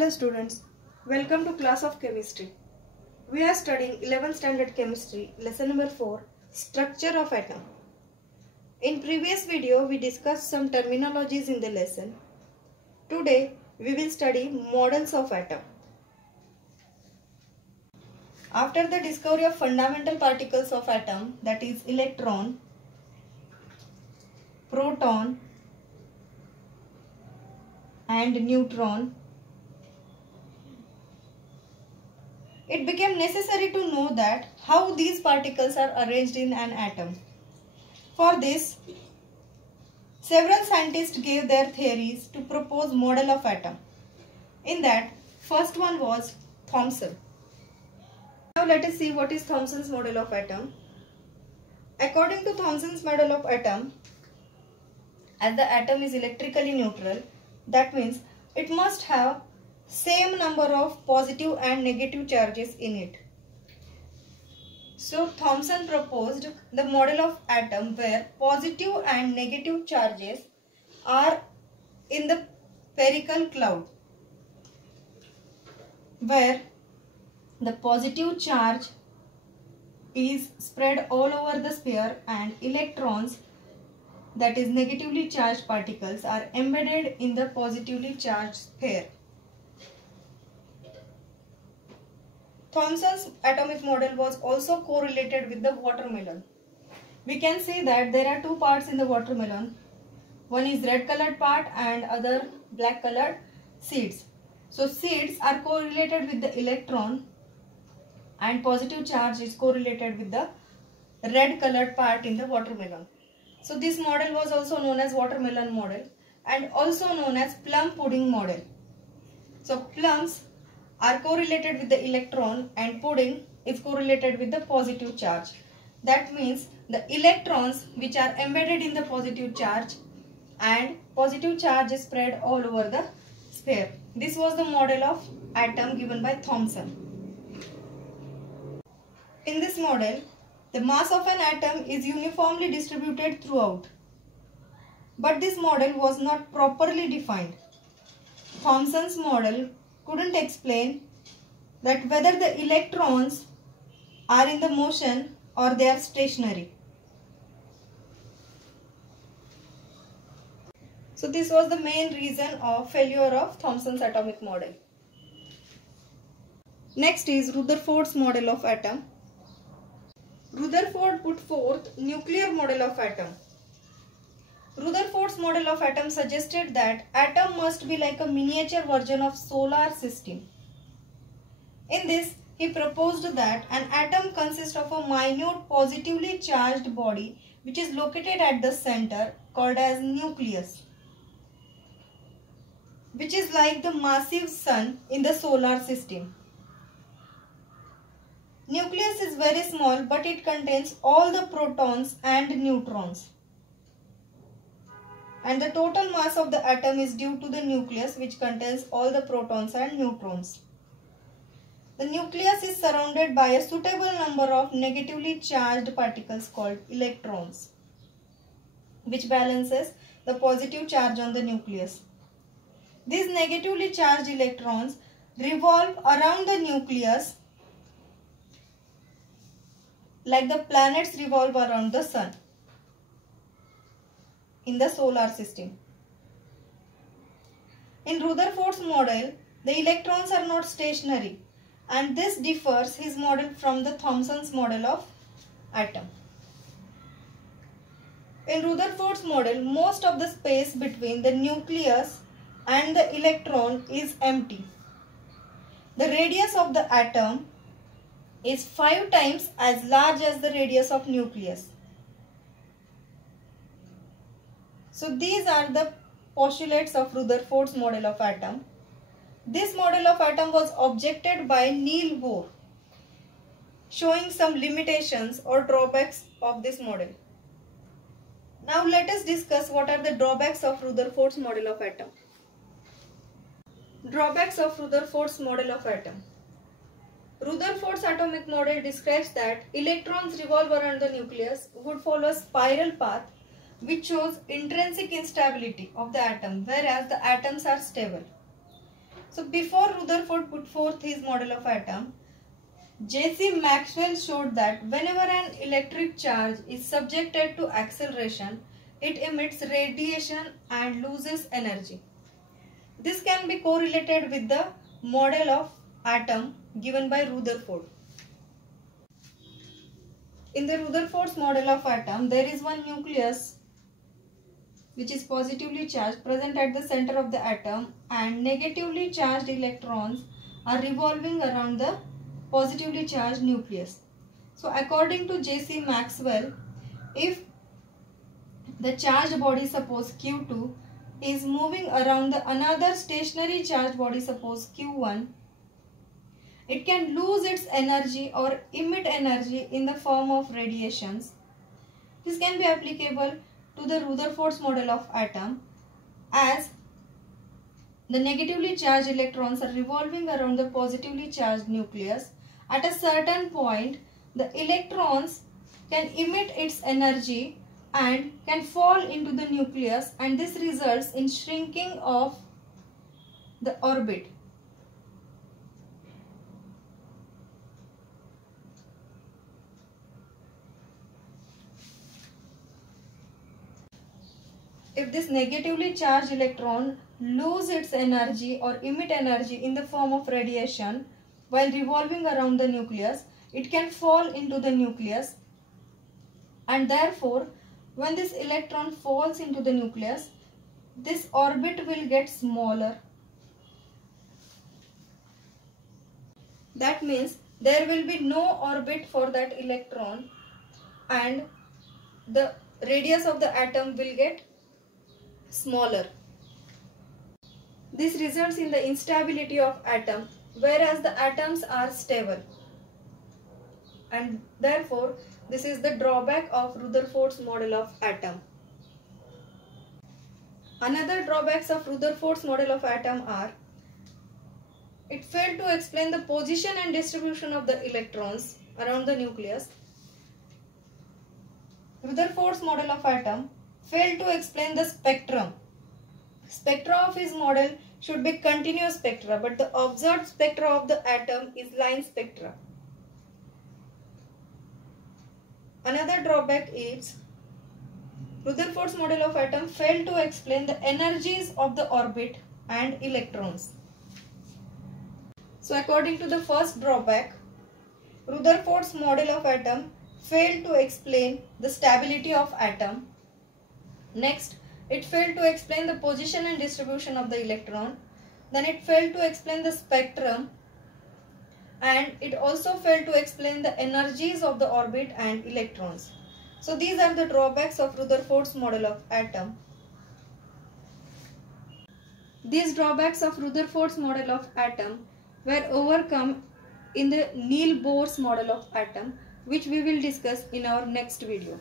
Hello students, welcome to class of chemistry. We are studying 11th standard chemistry, lesson number 4, structure of atom. In previous video, we discussed some terminologies in the lesson. Today, we will study models of atom. After the discovery of fundamental particles of atom, that is electron, proton and neutron, it became necessary to know that how these particles are arranged in an atom. For this, several scientists gave their theories to propose model of atom. In that, first one was Thomson. Now let us see what is Thomson's model of atom. According to Thomson's model of atom, as the atom is electrically neutral, that means it must have same number of positive and negative charges in it. So Thomson proposed the model of atom where positive and negative charges are in the spherical cloud, where the positive charge is spread all over the sphere and electrons, that is negatively charged particles, are embedded in the positively charged sphere. Thomson's atomic model was also correlated with the watermelon. We can see that there are two parts in the watermelon. One is red colored part and other black colored seeds. So seeds are correlated with the electron and positive charge is correlated with the red colored part in the watermelon. So this model was also known as watermelon model and also known as plum pudding model. So plums are correlated with the electron and pudding is correlated with the positive charge. That means the electrons which are embedded in the positive charge and positive charge is spread all over the sphere. This was the model of atom given by Thomson. In this model, the mass of an atom is uniformly distributed throughout. But this model was not properly defined. Thomson's model couldn't explain that whether the electrons are in the motion or they are stationary. So this was the main reason of failure of Thomson's atomic model. Next is Rutherford's model of atom. Rutherford put forth nuclear model of atom. Rutherford's model of atom suggested that atom must be like a miniature version of solar system. In this, he proposed that an atom consists of a minute positively charged body which is located at the center called as nucleus, which is like the massive sun in the solar system. Nucleus is very small but it contains all the protons and neutrons. And the total mass of the atom is due to the nucleus which contains all the protons and neutrons. The nucleus is surrounded by a suitable number of negatively charged particles called electrons, which balances the positive charge on the nucleus. These negatively charged electrons revolve around the nucleus like the planets revolve around the sun in the solar system. In Rutherford's model, the electrons are not stationary, and this differs his model from the Thomson's model of atom. In Rutherford's model, most of the space between the nucleus and the electron is empty. The radius of the atom is 5 times as large as the radius of nucleus. So these are the postulates of Rutherford's model of atom. This model of atom was objected by Niels Bohr, showing some limitations or drawbacks of this model. Now let us discuss what are the drawbacks of Rutherford's model of atom. Drawbacks of Rutherford's model of atom. Rutherford's atomic model describes that electrons revolve around the nucleus would follow a spiral path which shows intrinsic instability of the atom, whereas the atoms are stable. So before Rutherford put forth his model of atom, J.C. Maxwell showed that whenever an electric charge is subjected to acceleration, it emits radiation and loses energy. This can be correlated with the model of atom given by Rutherford. In the Rutherford's model of atom, there is one nucleus which is positively charged present at the center of the atom, and negatively charged electrons are revolving around the positively charged nucleus. So according to J.C. Maxwell, if the charged body, suppose Q2, is moving around another stationary charged body, suppose Q1, it can lose its energy or emit energy in the form of radiations. This can be applicable to the Rutherford's model of atom, as the negatively charged electrons are revolving around the positively charged nucleus. At a certain point, the electrons can emit its energy and can fall into the nucleus, and this results in shrinking of the orbit. If this negatively charged electron loses its energy or emit energy in the form of radiation while revolving around the nucleus, it can fall into the nucleus, and therefore when this electron falls into the nucleus, this orbit will get smaller. That means there will be no orbit for that electron, and the radius of the atom will get smaller. This results in the instability of atom, whereas the atoms are stable, and therefore this is the drawback of Rutherford's model of atom. Another drawbacks of Rutherford's model of atom are: it failed to explain the position and distribution of the electrons around the nucleus. Rutherford's model of atom failed to explain the spectrum. Spectra of his model should be continuous spectra, but the observed spectra of the atom is line spectra. Another drawback is Rutherford's model of atom failed to explain the energies of the orbit and electrons. So according to the first drawback, Rutherford's model of atom failed to explain the stability of atom. Next, it failed to explain the position and distribution of the electron. Then it failed to explain the spectrum, and it also failed to explain the energies of the orbit and electrons. So these are the drawbacks of Rutherford's model of atom. These drawbacks of Rutherford's model of atom were overcome in the Niels Bohr's model of atom, which we will discuss in our next video.